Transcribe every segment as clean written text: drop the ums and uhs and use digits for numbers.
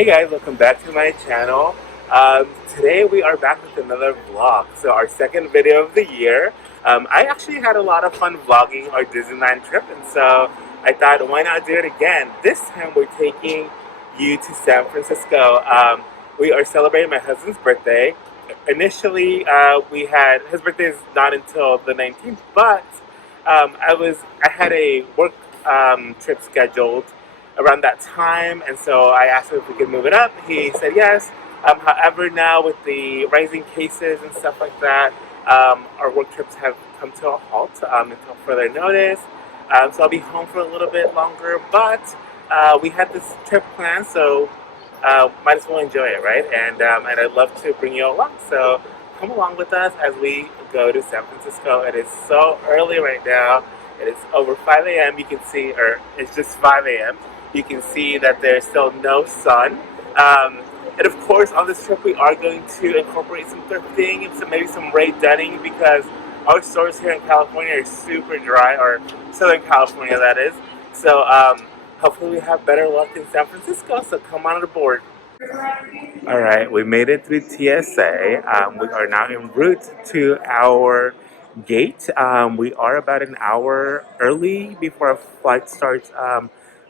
Hey guys, welcome back to my channel. Today we are back with another vlog. So our second video of the year. I actually had a lot of fun vlogging our Disneyland trip, and so I thought, why not do it again? This time we're taking you to San Francisco. We are celebrating my husband's birthday. Initially, we had his birthday is not until the 19th, but I had a work trip scheduled around that time, and so I asked him if we could move it up. He said yes. However, now with the rising cases and stuff like that, our work trips have come to a halt until further notice. So I'll be home for a little bit longer, but we had this trip planned, so might as well enjoy it, right? And I'd love to bring you along. So come along with us as we go to San Francisco. It is so early right now. It is over 5 a.m. You can see, or it's just 5 a.m. You can see that there's still no sun. And of course, on this trip, we are going to incorporate some thrifting and maybe some Ray Dunning, because our stores here in California are super dry, or Southern California, that is. So hopefully we have better luck in San Francisco, so come on aboard. All right, we made it through TSA. We are now en route to our gate. We are about an hour early before our flight starts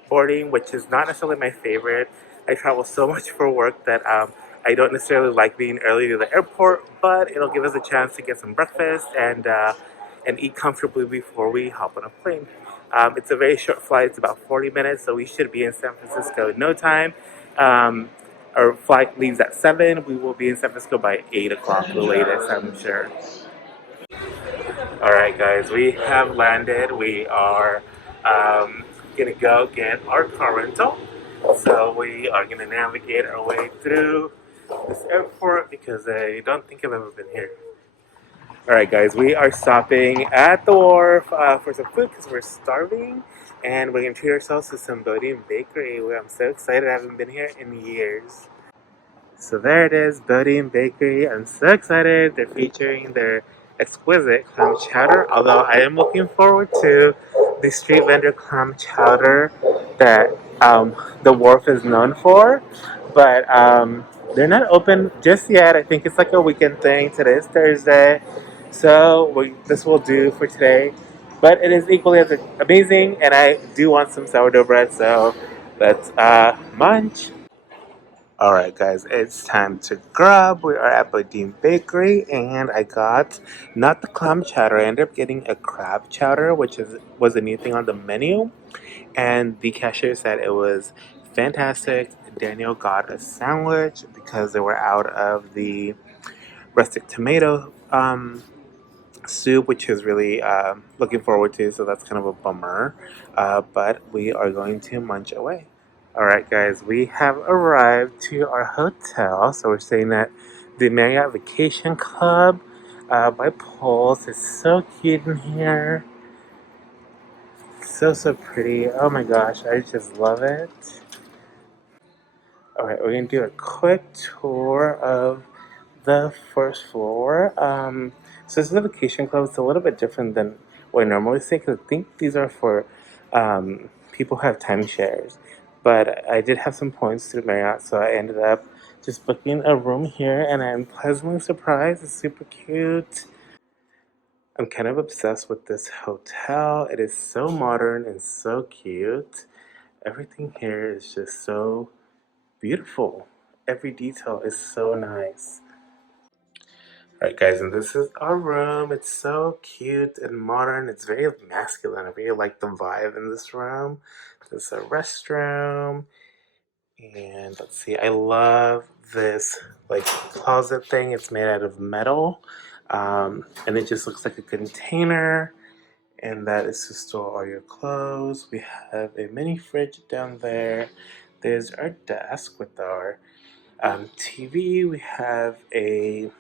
boarding, which is not necessarily my favorite. I travel so much for work that I don't necessarily like being early to the airport, but it'll give us a chance to get some breakfast and eat comfortably before we hop on a plane. It's a very short flight. It's about 40 minutes, so we should be in San Francisco in no time. Um, our flight leaves at 7. We will be in San Francisco by 8 o'clock, the latest, I'm sure. All right, guys, we have landed. We are gonna go get our car rental. So we are gonna navigate our way through this airport because I don't think I've ever been here. All right, guys, we are stopping at the Wharf for some food because we're starving, and we're gonna treat ourselves to some Bodie and Bakery. I'm so excited. I haven't been here in years. So there it is, Bodie and Bakery. I'm so excited. They're featuring their exquisite clam chowder, although I am looking forward to the street vendor clam chowder that the Wharf is known for. But they're not open just yet. I think it's like a weekend thing. Today is Thursday. So this will do for today. But it is equally as amazing, and I do want some sourdough bread, so let's munch. Alright guys, it's time to grub. We are at Bodine Bakery, and I got not the clam chowder. I ended up getting a crab chowder, which was a new thing on the menu. And the cashier said it was fantastic. Daniel got a sandwich because they were out of the rustic tomato soup, which is really looking forward to, so that's kind of a bummer. But we are going to munch away. Alright guys, we have arrived to our hotel. So we're staying at the Marriott Vacation Club by Pulse. It's so cute in here. So pretty. Oh my gosh, I just love it. Alright, we're going to do a quick tour of the first floor. So this is the vacation club. It's a little bit different than what I normally say, because I think these are for people who have timeshares. But I did have some points through Marriott, so I ended up just booking a room here, and I'm pleasantly surprised. It's super cute. I'm kind of obsessed with this hotel. It is so modern and so cute. Everything here is just so beautiful. Every detail is so nice. Alright guys, and this is our room. It's so cute and modern. It's very masculine. I really like the vibe in this room. This is a restroom. And let's see, I love this like closet thing. It's made out of metal. And it just looks like a container. And that is to store all your clothes. We have a mini fridge down there. There's our desk with our TV. We have a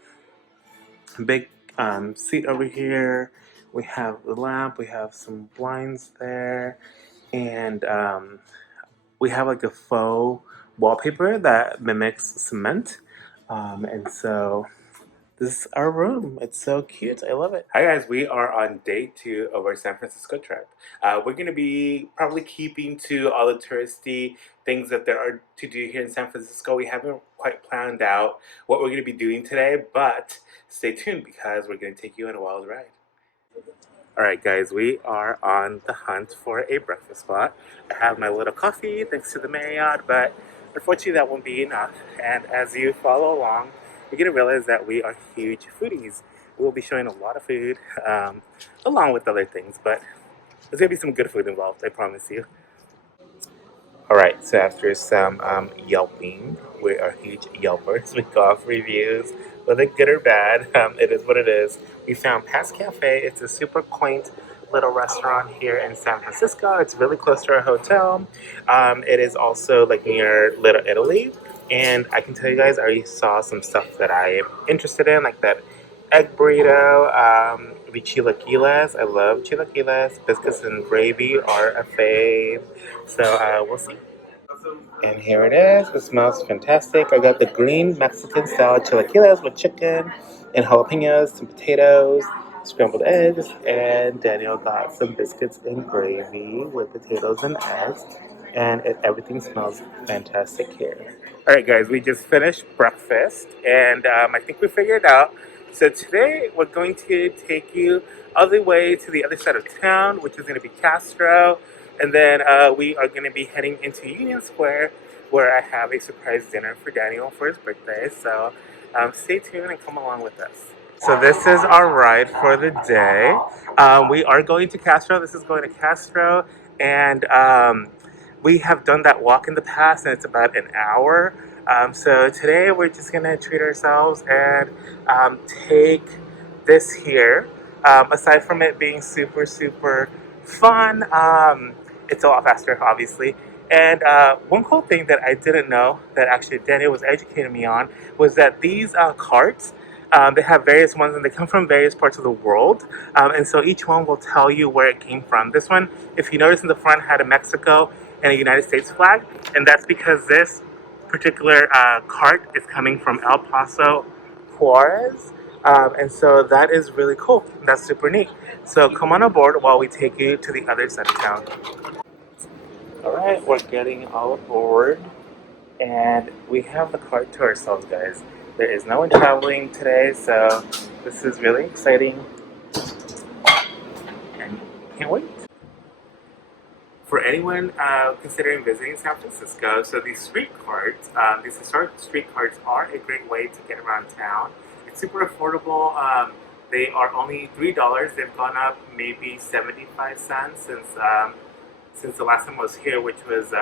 big seat over here. We have the lamp. We have some blinds there, and we have like a faux wallpaper that mimics cement. And so this is our room. It's so cute. I love it. Hi guys, we are on day 2 of our San Francisco trip. We're going to be probably keeping to all the touristy things that there are to do here in San Francisco. We haven't quite planned out what we're going to be doing today, but stay tuned because we're going to take you on a wild ride. Alright guys, we are on the hunt for a breakfast spot. I have my little coffee thanks to the Marriott, but unfortunately that won't be enough. And as you follow along, you're going to realize that we are huge foodies. We'll be showing a lot of food, along with other things, but there's going to be some good food involved, I promise you. Alright, so after some yelping, we are huge yelpers. We go off reviews, whether good or bad, it is what it is. We found Pass Cafe. It's a super quaint little restaurant here in San Francisco. It's really close to our hotel. It is also like near Little Italy. And I can tell you guys, I already saw some stuff that I am interested in, like that egg burrito, the chilaquiles. I love chilaquiles. Biscuits and gravy are a fave. So we'll see. And here it is. It smells fantastic. I got the green Mexican style chilaquiles with chicken and jalapenos, some potatoes, scrambled eggs, and Daniel got some biscuits and gravy with potatoes and eggs. And everything smells fantastic here. All right, guys, we just finished breakfast, and I think we figured it out. So today we're going to take you all the way to the other side of town, which is going to be Castro. And then we are going to be heading into Union Square, where I have a surprise dinner for Daniel for his birthday. So stay tuned and come along with us. So this is our ride for the day. We are going to Castro. This is going to Castro. And we have done that walk in the past, and it's about an hour. So today we're just going to treat ourselves and take this here. Aside from it being super, super fun, it's a lot faster, obviously. And one cool thing that I didn't know that actually Daniel was educating me on was that these carts, they have various ones and they come from various parts of the world. And so each one will tell you where it came from. This one, if you notice in the front, had a Mexico and a United States flag. And that's because this particular cart is coming from El Paso, Juarez. And so that is really cool. That's super neat. So come on aboard while we take you to the other side of town. All right, we're getting all aboard, and we have the cart to ourselves, guys. There is no one traveling today, so this is really exciting, and can't wait. For anyone considering visiting San Francisco, so these street carts, these historic street carts are a great way to get around town. It's super affordable. They are only $3. They've gone up maybe 75 cents since the last time I was here, which was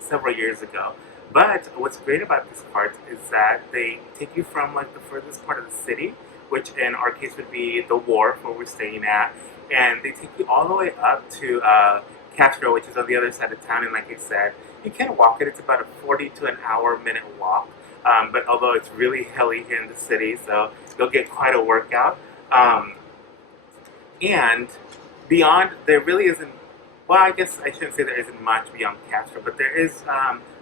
several years ago. But what's great about this cart is that they take you from like the furthest part of the city, which in our case would be the Wharf where we're staying at, and they take you all the way up to Castro, which is on the other side of town. And like I said, you can walk it. It's about a 40 to an hour minute walk. But although it's really hilly here in the city, so you'll get quite a workout. And beyond, there really isn't, well, I guess I shouldn't say there isn't much beyond Castro, but there is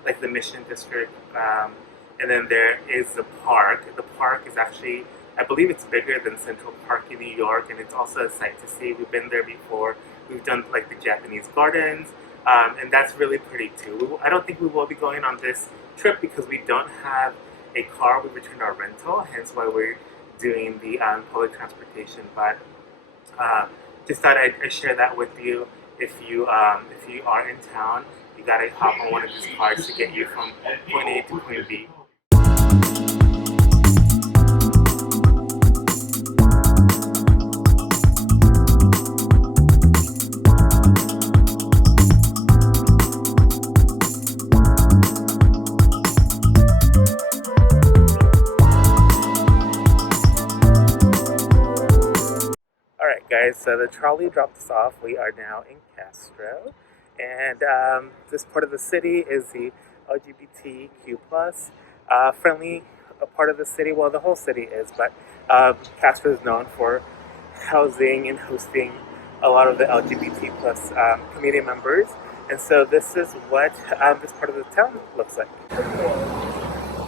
like the Mission District, and then there is the park. The park is actually, I believe it's bigger than Central Park in New York, and it's also a sight to see. We've been there before. We've done like the Japanese gardens, and that's really pretty too. I don't think we will be going on this trip because we don't have a car. We returned our rental, hence why we're doing the public transportation. But just thought I'd share that with you. If you are in town, you gotta hop on one of these cars to get you from point A to point B. Alright guys, so the trolley dropped us off. We are now in Castro, and this part of the city is the LGBTQ plus friendly part of the city. Well, the whole city is, but Castro is known for housing and hosting a lot of the LGBT plus community members, and so this is what this part of the town looks like.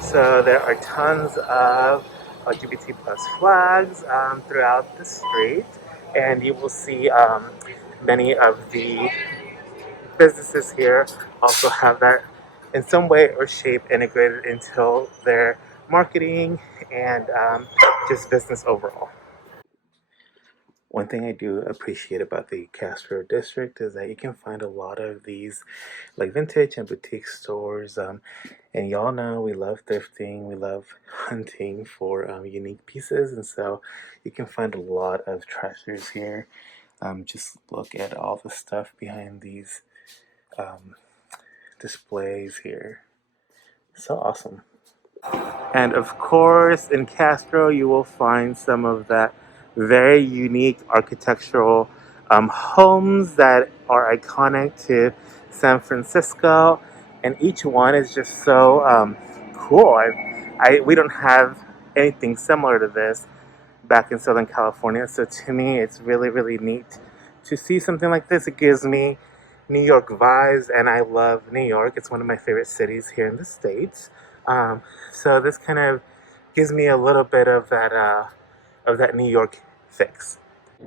So there are tons of LGBT plus flags throughout the street, and you will see many of the businesses here also have that in some way or shape integrated into their marketing and just business overall. One thing I do appreciate about the Castro district is that you can find a lot of these like vintage and boutique stores. And y'all know we love thrifting, we love hunting for unique pieces, and so you can find a lot of treasures here. Just look at all the stuff behind these um, displays here. So awesome. And of course, in Castro, you will find some of that very unique architectural homes that are iconic to San Francisco. And each one is just so cool. We don't have anything similar to this back in Southern California. So to me, it's really, really neat to see something like this. It gives me New York vibes, and I love New York. It's one of my favorite cities here in the States. So this kind of gives me a little bit of that New York fix.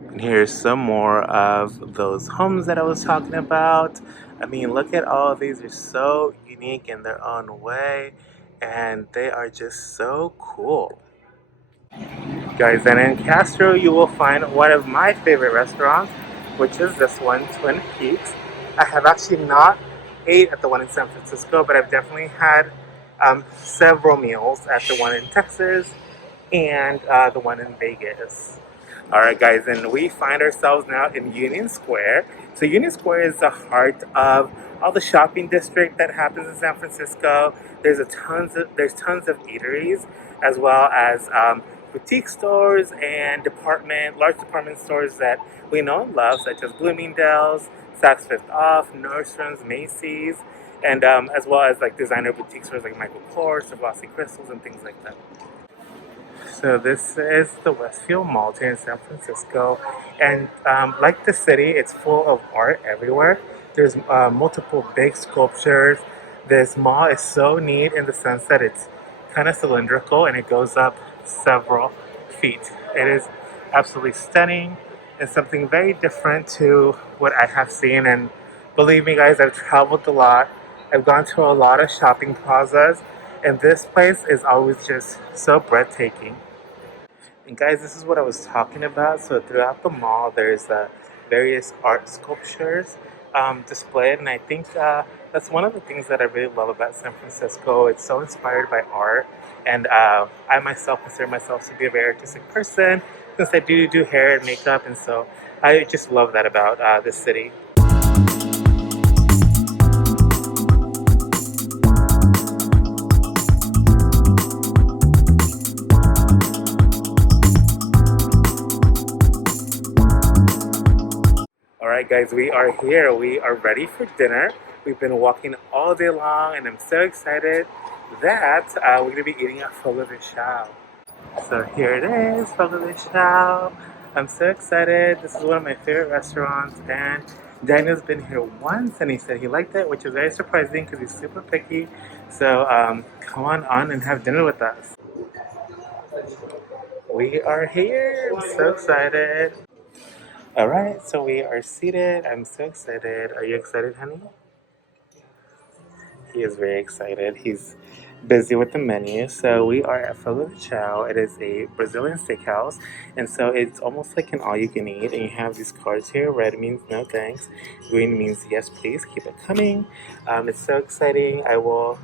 And here's some more of those homes that I was talking about. I mean, look at all of these. They're so unique in their own way, and they are just so cool. Guys, and in Castro you will find one of my favorite restaurants, which is this one, Twin Peaks. I have actually not ate at the one in San Francisco, but I've definitely had several meals at the one in Texas and the one in Vegas. All right, guys, and we find ourselves now in Union Square. So Union Square is the heart of all the shopping district that happens in San Francisco. There's tons of eateries, as well as boutique stores and large department stores that we know and love, such as Bloomingdale's, Saks Fifth Off, Nordstrom's, Macy's, and as well as like designer boutique stores like Michael Kors, Swarovski Crystals, and things like that. So this is the Westfield Malte in San Francisco, and like the city, it's full of art everywhere. There's multiple big sculptures. This mall is so neat in the sense that it's kind of cylindrical and it goes up several feet. It is absolutely stunning and something very different to what I have seen. And believe me, guys, I've traveled a lot. I've gone to a lot of shopping plazas, and this place is always just so breathtaking. And guys, this is what I was talking about. So throughout the mall, there's various art sculptures displayed, and I think that's one of the things that I really love about San Francisco. It's so inspired by art, and I myself consider myself to be a very artistic person since I do hair and makeup, and so I just love that about this city. Alright guys, we are here. We are ready for dinner. We've been walking all day long and I'm so excited that we're going to be eating at Fogo de Chao. So here it is, Fogo de Chao. I'm so excited. This is one of my favorite restaurants, and Daniel's been here once and he said he liked it, which is very surprising because he's super picky. So come on and have dinner with us. We are here. I'm so excited. All right, so we are seated. I'm so excited. Are you excited, honey? He is very excited. He's busy with the menu. So we are at Fogo de Chao. It is a Brazilian steakhouse, and so it's almost like an all-you-can-eat. And you have these cards here. Red means no thanks. Green means yes, please. Keep it coming. It's so exciting. I will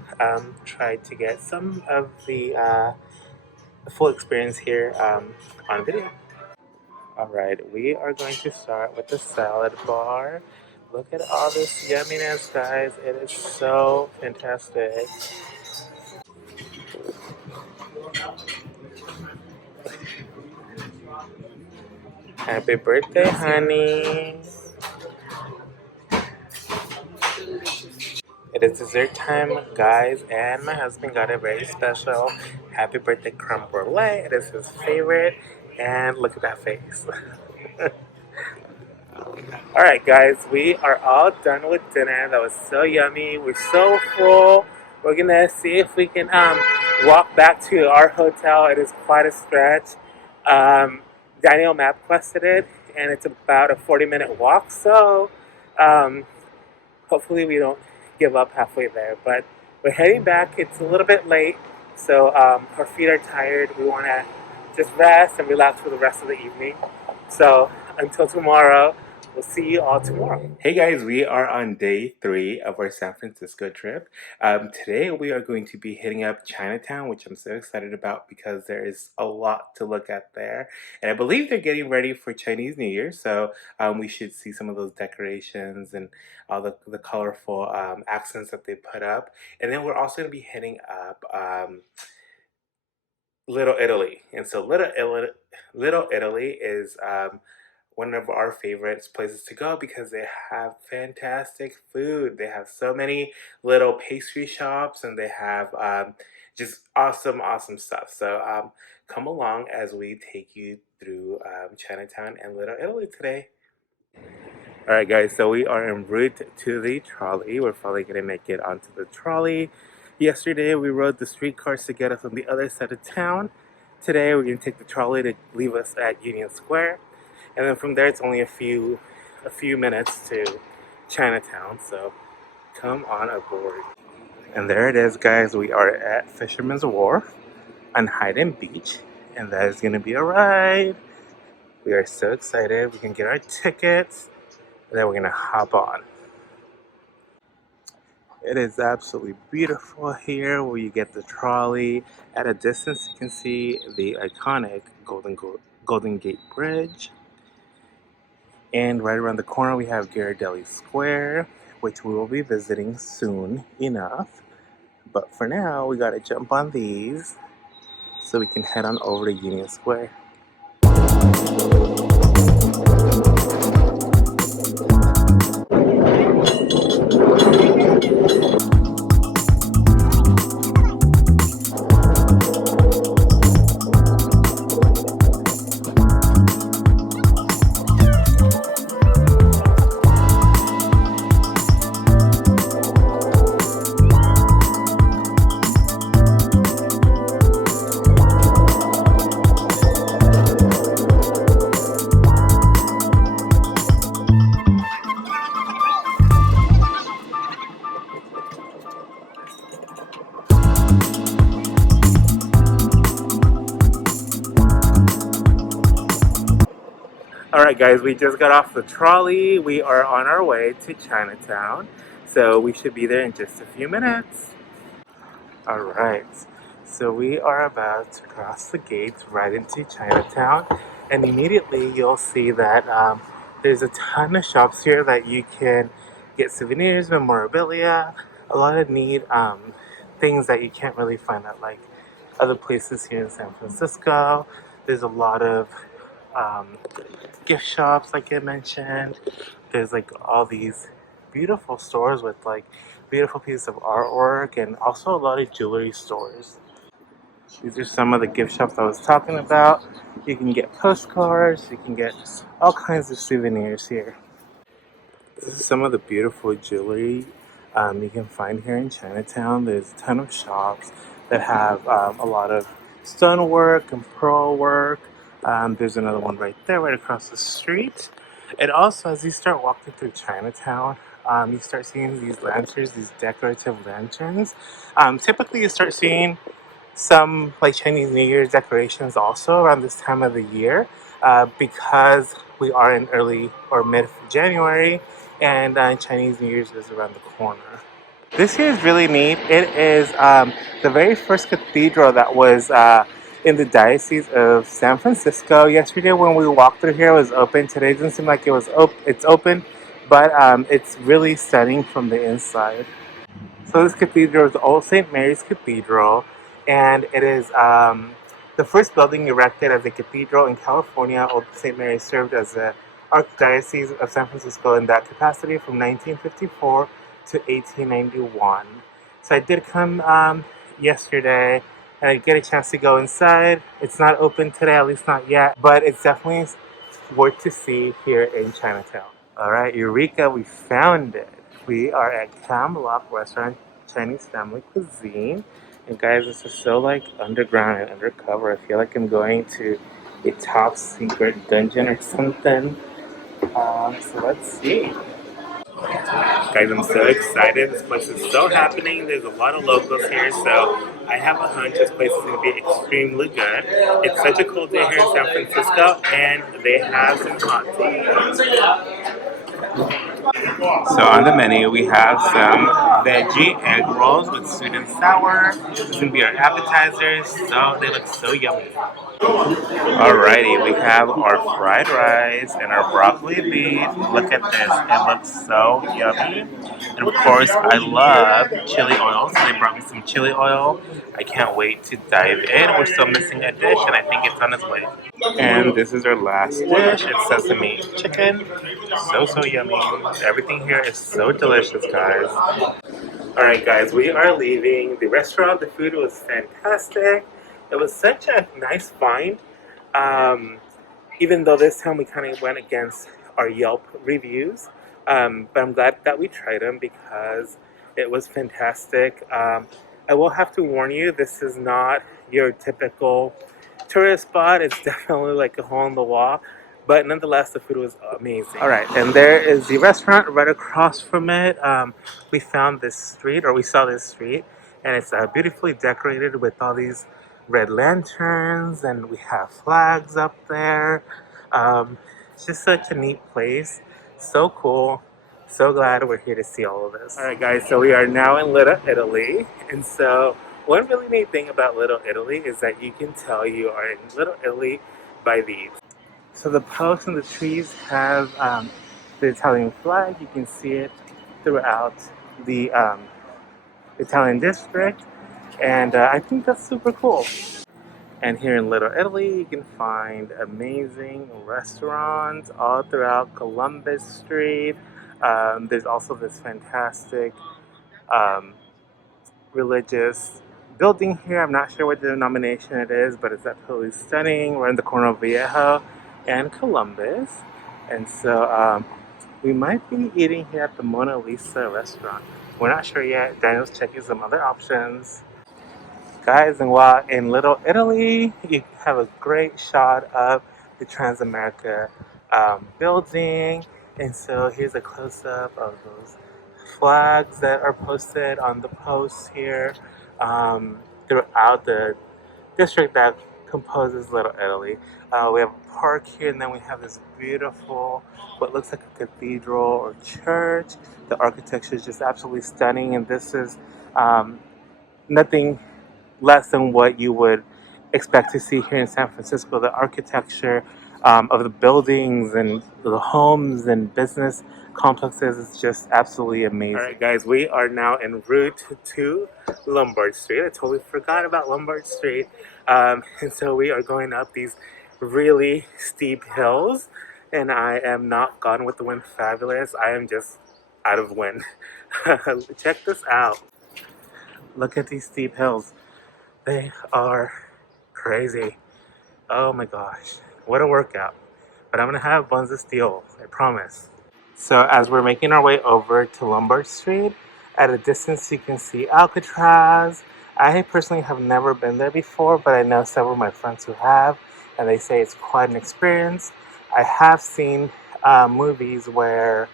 try to get some of the full experience here on video. Alright, we are going to start with the salad bar. Look at all this yumminess, guys. It is so fantastic. Happy birthday, honey. It is dessert time, guys, and my husband got a very special happy birthday creme brulee. It is his favorite, and look at that face. Alright guys, we are all done with dinner. That was so yummy. We're so full. We're gonna see if we can walk back to our hotel. It is quite a stretch. Um, Daniel MapQuested it, and it's about a 40-minute walk. So um, hopefully we don't give up halfway there. But we're heading back. It's a little bit late, so our feet are tired. We want to just rest and relax for the rest of the evening. So until tomorrow, we'll see you all tomorrow. Hey guys, we are on day 3 of our San Francisco trip. Today we are going to be hitting up Chinatown, which I'm so excited about because there is a lot to look at there. And I believe they're getting ready for Chinese New Year, so we should see some of those decorations and all the colorful accents that they put up. And then we're also going to be hitting up Little Italy. And so Little Italy is one of our favorite places to go because they have fantastic food. They have so many little pastry shops, and they have just awesome stuff. So come along as we take you through Chinatown and Little Italy today. All right, guys, so we are en route to the trolley. We're probably going to make it onto the trolley. Yesterday, we rode the streetcars to get us on the other side of town. Today, we're going to take the trolley to leave us at Union Square. And then from there, it's only a few minutes to Chinatown. So come on aboard. And there it is, guys. We are at Fisherman's Wharf on Hayden Beach. And that is going to be a ride. We are so excited. We can get our tickets. And then we're gonna hop on. It is absolutely beautiful here where you get the trolley. At a distance you can see the iconic Golden Gate Bridge. And right around the corner we have Ghirardelli Square, which we will be visiting soon enough. But for now we gotta jump on these so we can head on over to Union Square. Alright guys, we just got off the trolley. We are on our way to Chinatown. So we should be there in just a few minutes. Alright, so we are about to cross the gates right into Chinatown. And immediately you'll see that there's a ton of shops here that you can get souvenirs, memorabilia, a lot of neat things that you can't really find at like other places here in San Francisco. There's a lot of gift shops like I mentioned. There's like all these beautiful stores with like beautiful pieces of artwork, and also a lot of jewelry stores. These are some of the gift shops I was talking about. You can get postcards, you can get all kinds of souvenirs here. This is some of the beautiful jewelry you can find here in Chinatown. There's a ton of shops that have a lot of stonework and pearl work. There's another one right there, right across the street. And also, as you start walking through Chinatown, you start seeing these lanterns, these decorative lanterns. Typically, you start seeing some like Chinese New Year's decorations also around this time of the year because we are in early or mid-January, and Chinese New Year's is around the corner. This here is really neat. It is the very first cathedral that was in the Diocese of San Francisco. Yesterday when we walked through here, it was open. Today it doesn't seem like it's open, but it's really stunning from the inside. So this cathedral is the Old St. Mary's Cathedral, and it is the first building erected as a cathedral in California. Old St. Mary served as the Archdiocese of San Francisco in that capacity from 1954 to 1891. So I did come yesterday, and I get a chance to go inside. It's not open today, at least not yet, but it's definitely worth to see here in Chinatown. All right, Eureka, we found it. We are at Tamlock Restaurant Chinese Family Cuisine. And guys, this is so like underground and undercover. I feel like I'm going to a top secret dungeon or something. So let's see. Guys, I'm so excited. This place is so happening. There's a lot of locals here, so I have a hunch this place is going to be extremely good. It's such a cool day here in San Francisco, and they have some hot tea. So on the menu, we have some veggie egg rolls with sweet and sour. This is going to be our appetizers, so they look so yummy. Alrighty, we have our fried rice and our broccoli beef. Look at this, it looks so yummy. And of course, I love chili oil, so they brought me some chili oil. I can't wait to dive in. We're still missing a dish, and I think it's on its way. And this is our last dish. It's sesame chicken. So yummy. Everything here is so delicious, guys. Alright guys, we are leaving the restaurant. The food was fantastic. It was such a nice find. Um, Even though this time we kind of went against our Yelp reviews. But I'm glad that we tried them because it was fantastic. I will have to warn you, this is not your typical tourist spot. It's definitely like a hole in the wall. But nonetheless, the food was amazing. All right, and there is the restaurant right across from it. We found this street, or we saw this street, and it's beautifully decorated with all these red lanterns, and we have flags up there. It's just such a neat place. So cool. So glad we're here to see all of this. All right, guys, so we are now in Little Italy. And so one really neat thing about Little Italy is that you can tell you are in Little Italy by these. So the posts and the trees have the Italian flag. You can see it throughout the Italian district. And I think that's super cool. And here in Little Italy, you can find amazing restaurants all throughout Columbus Street. There's also this fantastic um, religious building here. I'm not sure what denomination it is, but it's absolutely stunning. We're in the corner of Viejo and Columbus. And so we might be eating here at the Mona Lisa restaurant. We're not sure yet. Daniel's checking some other options. Guys, and while in Little Italy, you have a great shot of the Transamerica building. And so here's a close-up of those flags that are posted on the posts here throughout the district that composes Little Italy. We have a park here, and then we have this beautiful, what looks like a cathedral or church. The architecture is just absolutely stunning, and this is nothing less than what you would expect to see here in San Francisco. The architecture of the buildings and the homes and business complexes is just absolutely amazing. All right, guys, we are now en route to Lombard Street. I totally forgot about Lombard Street. And so we are going up these really steep hills, and I am not Gone with the Wind fabulous. I am just out of wind. Check this out. Look at these steep hills. They are crazy. Oh my gosh, what a workout. But I'm gonna have buns of steel, I promise. So as we're making our way over to Lombard Street, at a distance you can see Alcatraz. I personally have never been there before, but I know several of my friends who have, and they say it's quite an experience. I have seen movies where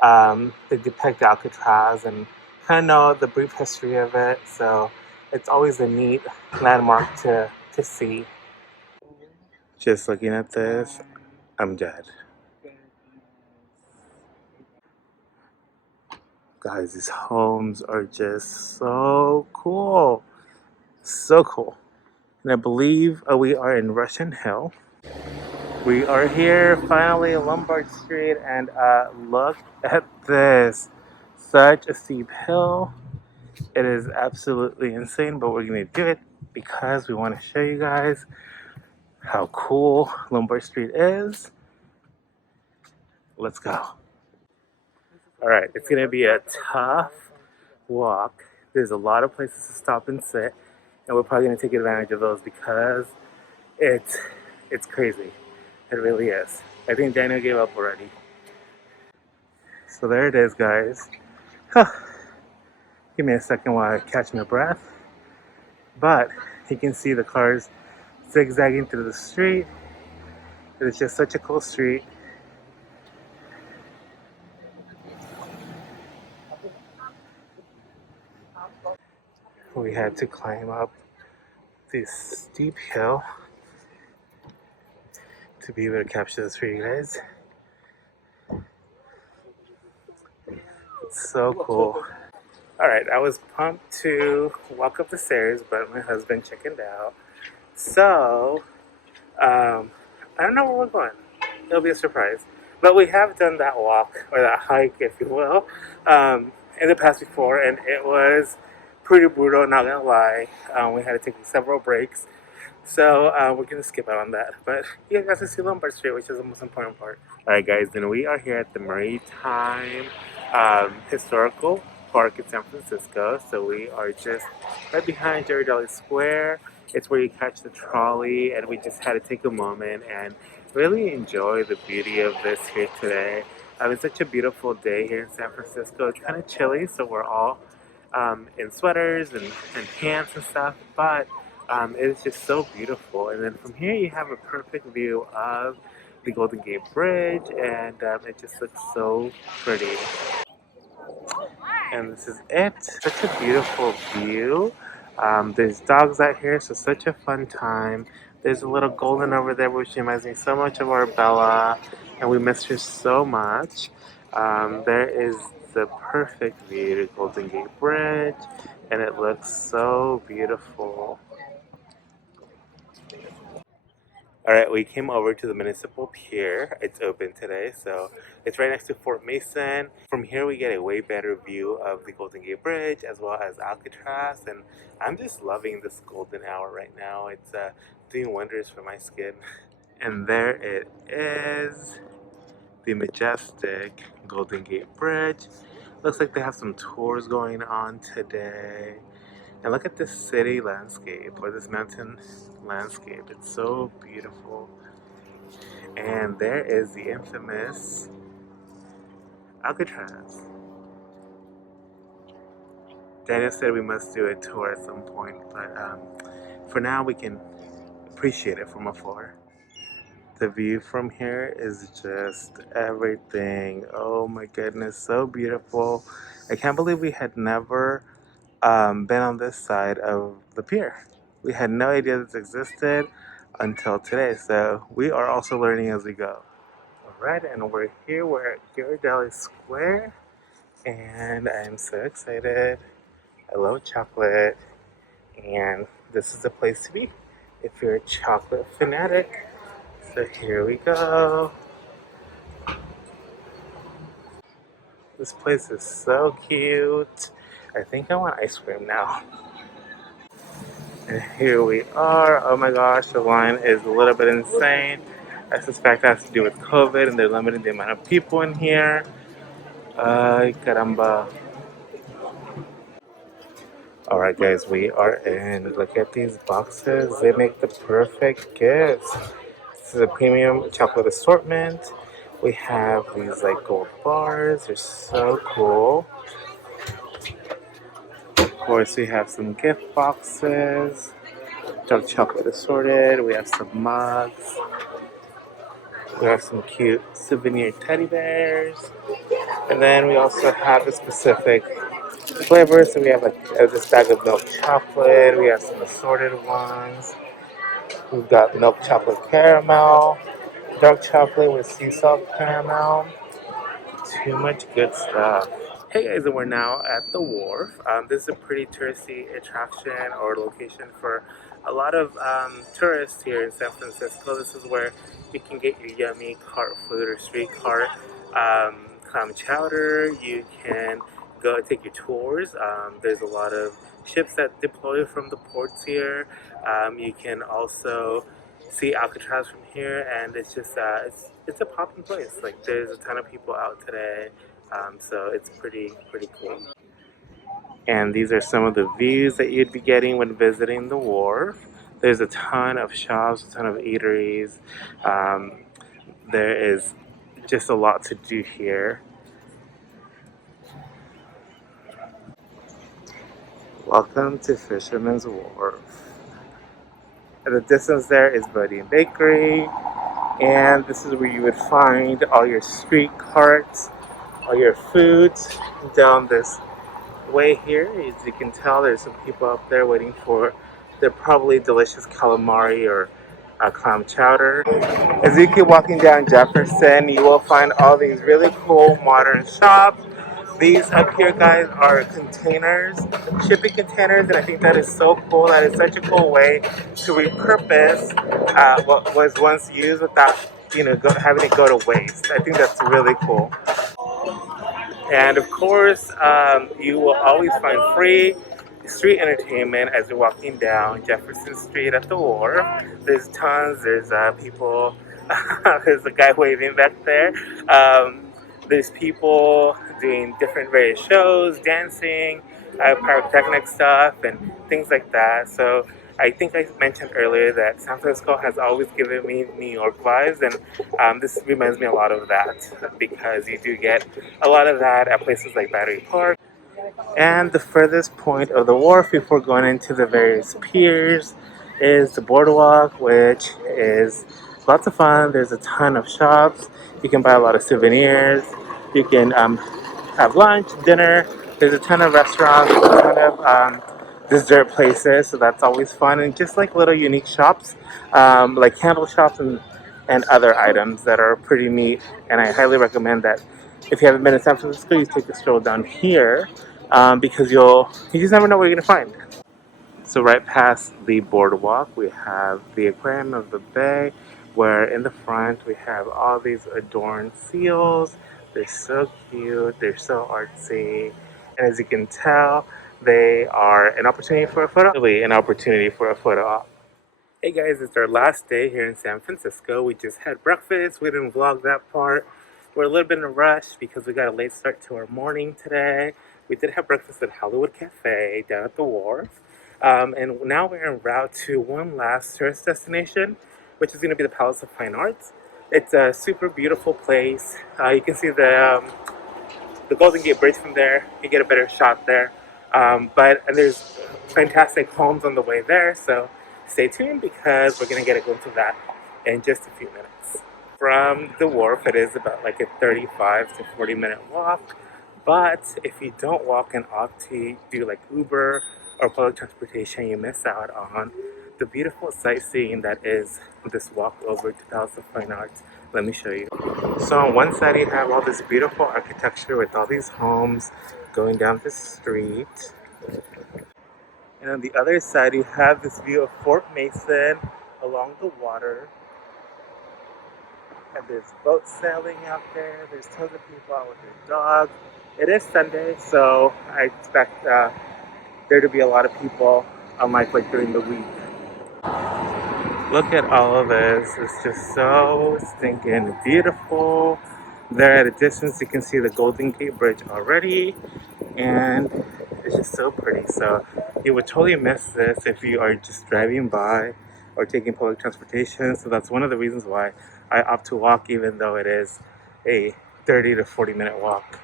they depict Alcatraz and kind of know the brief history of it, so it's always a neat landmark to see. Just looking at this, I'm dead. Guys, these homes are just so cool. So cool. And I believe we are in Russian Hill. We are here finally in Lombard Street, and look at this. Such a steep hill. It is absolutely insane, but we're gonna do it because we want to show you guys how cool Lombard Street is. Let's go. All right, it's gonna be a tough walk. There's a lot of places to stop and sit, and we're probably gonna take advantage of those because it's crazy. It really is. I think Daniel gave up already. So there it is, guys. Give me a second while I catch my breath. but you can see the cars zigzagging through the street. It's just such a cool street. We had to climb up this steep hill to be able to capture this for you guys. It's so cool. Alright, I was pumped to walk up the stairs, but my husband chickened out. So, I don't know where we're going. It'll be a surprise. But we have done that walk, or that hike, if you will, in the past before, and it was pretty brutal, not gonna lie. We had to take several breaks. So we're gonna skip out on that. But you guys got to see Lombard Street, which is the most important part. Alright guys, then we are here at the Maritime Historical Park in San Francisco. So we are just right behind Ghirardelli Square. It's where you catch the trolley, and we just had to take a moment and really enjoy the beauty of this here today. It's such a beautiful day here in San Francisco. It's kind of chilly, so we're all in sweaters and pants and stuff, but it's just so beautiful. And then from here you have a perfect view of the Golden Gate Bridge, and it just looks so pretty. And this is it. Such a beautiful view. There's dogs out here, so such a fun time. There's a little golden over there, which reminds me so much of our Bella, and we miss her so much. There is the perfect view to Golden Gate Bridge, and it looks so beautiful. All right, we came over to the Municipal Pier. It's open today, so it's right next to Fort Mason. From here, we get a way better view of the Golden Gate Bridge as well as Alcatraz, and I'm just loving this golden hour right now. It's doing wonders for my skin. And there it is, the majestic Golden Gate Bridge. Looks like they have some tours going on today. And look at this city landscape, or this mountain landscape. It's so beautiful. And there is the infamous Alcatraz. Daniel said we must do a tour at some point, but for now we can appreciate it from afar. The view from here is just everything. Oh my goodness, so beautiful. I can't believe we had never been on this side of the pier. We had no idea this existed until today, so we are also learning as we go. Alright, and we're here, we're at Ghirardelli Square, and I'm so excited. I love chocolate, and this is the place to be if you're a chocolate fanatic. So here we go. This place is so cute. I think I want ice cream now. And here we are. Oh my gosh, the line is a little bit insane. I suspect that has to do with COVID and they're limiting the amount of people in here. Ay, caramba. Alright guys, we are in. Look at these boxes. They make the perfect gifts. This is a premium chocolate assortment. We have these like gold bars. They're so cool. Of course, we have some gift boxes. Dark chocolate assorted. We have some mugs. We have some cute souvenir teddy bears. And then we also have the specific flavors. So we have like this bag of milk chocolate. We have some assorted ones. We've got milk chocolate caramel, dark chocolate with sea salt caramel. Too much good stuff. Hey guys, and we're now at the Wharf. This is a pretty touristy attraction or location for a lot of tourists here in San Francisco. This is where you can get your yummy cart food or street cart clam chowder. You can go take your tours. There's a lot of ships that deploy from the ports here. You can also see Alcatraz from here, and it's just it's a popping place. Like there's a ton of people out today. So it's pretty cool. And these are some of the views that you'd be getting when visiting the wharf. There's a ton of shops, a ton of eateries. There is just a lot to do here. Welcome to Fisherman's Wharf. At the distance there is Buddy and Bakery, and this is where you would find all your street carts, all your foods down this way here. As you can tell, there's some people up there waiting for their probably delicious calamari or clam chowder. As you keep walking down Jefferson, you will find all these really cool modern shops. These up here, guys, are containers, shipping containers, and I think that is so cool. That is such a cool way to repurpose what was once used without, having it go to waste. I think that's really cool. And of course, you will always find free street entertainment as you're walking down Jefferson Street at the Wharf. There's tons, there's people, there's a guy waving back there. There's people doing different various shows, dancing, pyrotechnic stuff, and things like that. So I think I mentioned earlier that San Francisco has always given me New York vibes, and this reminds me a lot of that because you do get a lot of that at places like Battery Park. And the furthest point of the wharf before going into the various piers is the boardwalk, which is lots of fun. There's a ton of shops. You can buy a lot of souvenirs. You can have lunch, dinner. There's a ton of restaurants, a ton of dessert places, so that's always fun. And just like little unique shops, like candle shops and other items that are pretty neat. And I highly recommend that if you haven't been in San Francisco, you take a stroll down here because you just never know what you're gonna find. So right past the boardwalk, we have the Aquarium of the Bay, where in the front we have all these adorned seals. They're so cute, they're so artsy, and as you can tell, they are an opportunity for a photo. Really, an opportunity for a photo op. Hey guys, it's our last day here in San Francisco. We just had breakfast. We didn't vlog that part. We're a little bit in a rush because we got a late start to our morning today. We did have breakfast at Hollywood Cafe down at the Wharf. And now we're en route to one last tourist destination, which is going to be the Palace of Fine Arts. It's a super beautiful place. You can see the Golden Gate Bridge from there. You get a better shot there. And there's fantastic homes on the way there, so stay tuned because we're going to get a glimpse of that in just a few minutes. From the wharf, it is about like a 35 to 40-minute walk, but if you don't walk and opt to do like Uber or public transportation, you miss out on the beautiful sightseeing that is this walk over to Palace of Fine Arts. Let me show you. So on one side you have all this beautiful architecture with all these homes going down the street. And on the other side you have this view of Fort Mason along the water. And there's boats sailing out there. There's tons of people out with their dogs. It is Sunday, so I expect there to be a lot of people, unlike like during the week. Look at all of this. It's just so stinking beautiful. There at a distance you can see the Golden Gate Bridge already, and it's just so pretty. So you would totally miss this if you are just driving by or taking public transportation. So that's one of the reasons why I opt to walk, even though it is a 30 to 40-minute walk.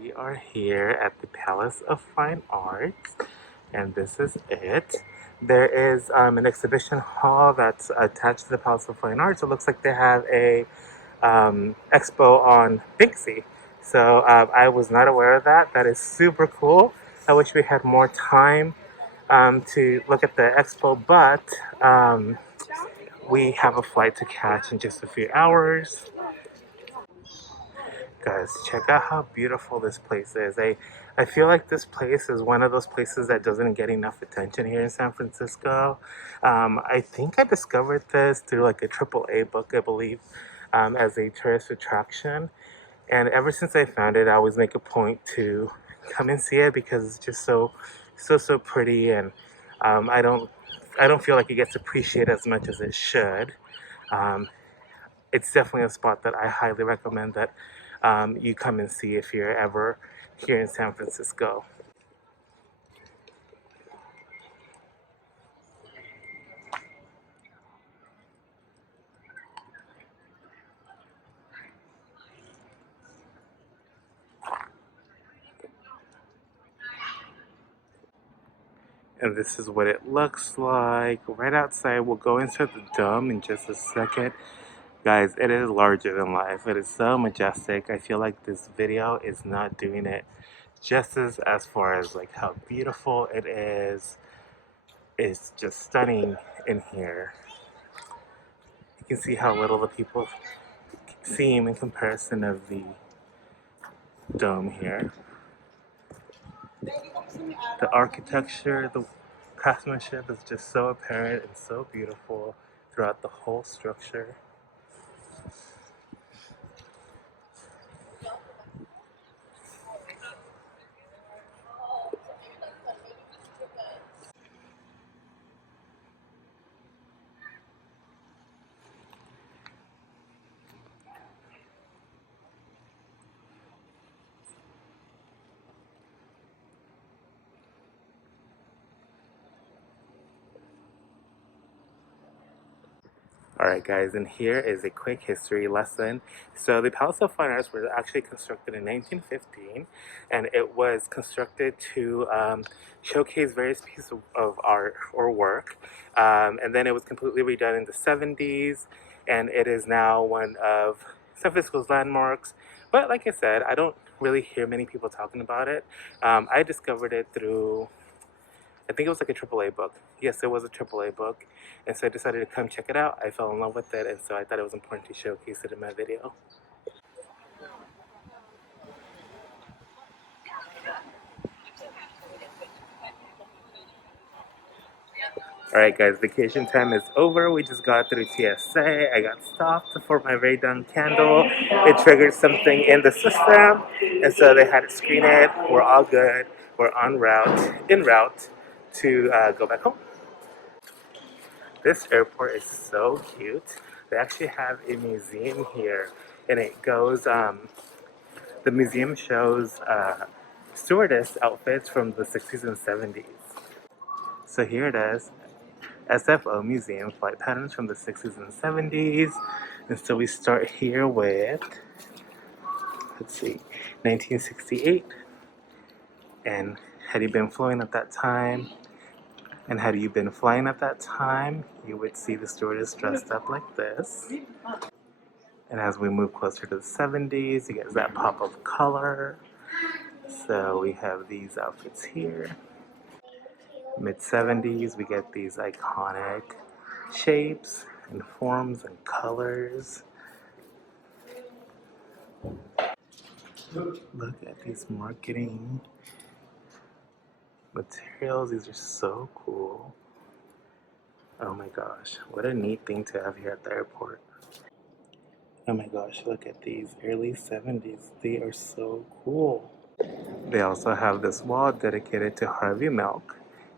We are here at the Palace of Fine Arts, and this is it. There is an exhibition hall that's attached to the Palace of Fine Arts. It looks like they have a expo on Banksy. So I was not aware of that. That is super cool. I wish we had more time to look at the expo, but we have a flight to catch in just a few hours. Guys, check out how beautiful this place is. I feel like this place is one of those places that doesn't get enough attention here in San Francisco. I think I discovered this through like a AAA book, I believe, as a tourist attraction. And ever since I found it, I always make a point to come and see it because it's just so pretty, and I don't feel like it gets appreciated as much as it should. Um, it's definitely a spot that I highly recommend that you come and see if you're ever here in San Francisco. And this is what it looks like right outside. We'll go inside the dome in just a second. Guys, it is larger than life. It is so majestic. I feel like this video is not doing it justice as far as like how beautiful it is. It's just stunning in here. You can see how little the people seem in comparison of the dome here. The architecture, the craftsmanship is just so apparent and so beautiful throughout the whole structure. Alright guys, and here is a quick history lesson. So the Palace of Fine Arts was actually constructed in 1915, and it was constructed to showcase various pieces of art or work. And then it was completely redone in the 70s, and it is now one of San Francisco's landmarks. But like I said, I don't really hear many people talking about it. I discovered it through, I think it was like a AAA book. Yes, it was a AAA book. And so I decided to come check it out. I fell in love with it, and so I thought it was important to showcase it in my video. Alright guys, vacation time is over. We just got through TSA. I got stopped for my very done candle. It triggered something in the system, and so they had to screen it. We're all good. We're en route to go back home. This airport is so cute. They actually have a museum here, and it goes, the museum shows stewardess outfits from the 60s and 70s. So here it is, Sfo Museum Flight Patterns from the 60s and 70s. And so we start here with, let's see, 1968. And had you been flying at that time? And had you been flying at that time, you would see the stewardess dressed up like this. And as we move closer to the 70s, you get that pop of color. So we have these outfits here. Mid-70s, we get these iconic shapes and forms and colors. Look at these marketing materials. These are so cool. Oh my gosh, what a neat thing to have here at the airport. Oh my gosh, look at these early 70s. They are so cool. They also have this wall dedicated to Harvey Milk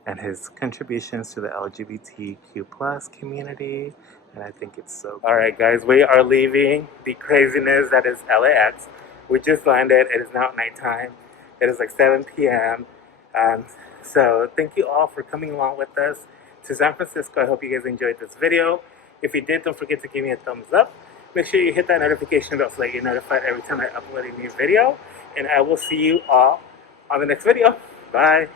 and his contributions to the LGBTQ plus community, and I think it's so cool. Alright guys, we are leaving the craziness that is LAX. We just landed. It is now nighttime. It is like 7 p.m. So thank you all for coming along with us to San Francisco. I hope you guys enjoyed this video. If you did, don't forget to give me a thumbs up. Make sure you hit that notification bell so that you're notified every time I upload a new video. And I will see you all on the next video. Bye.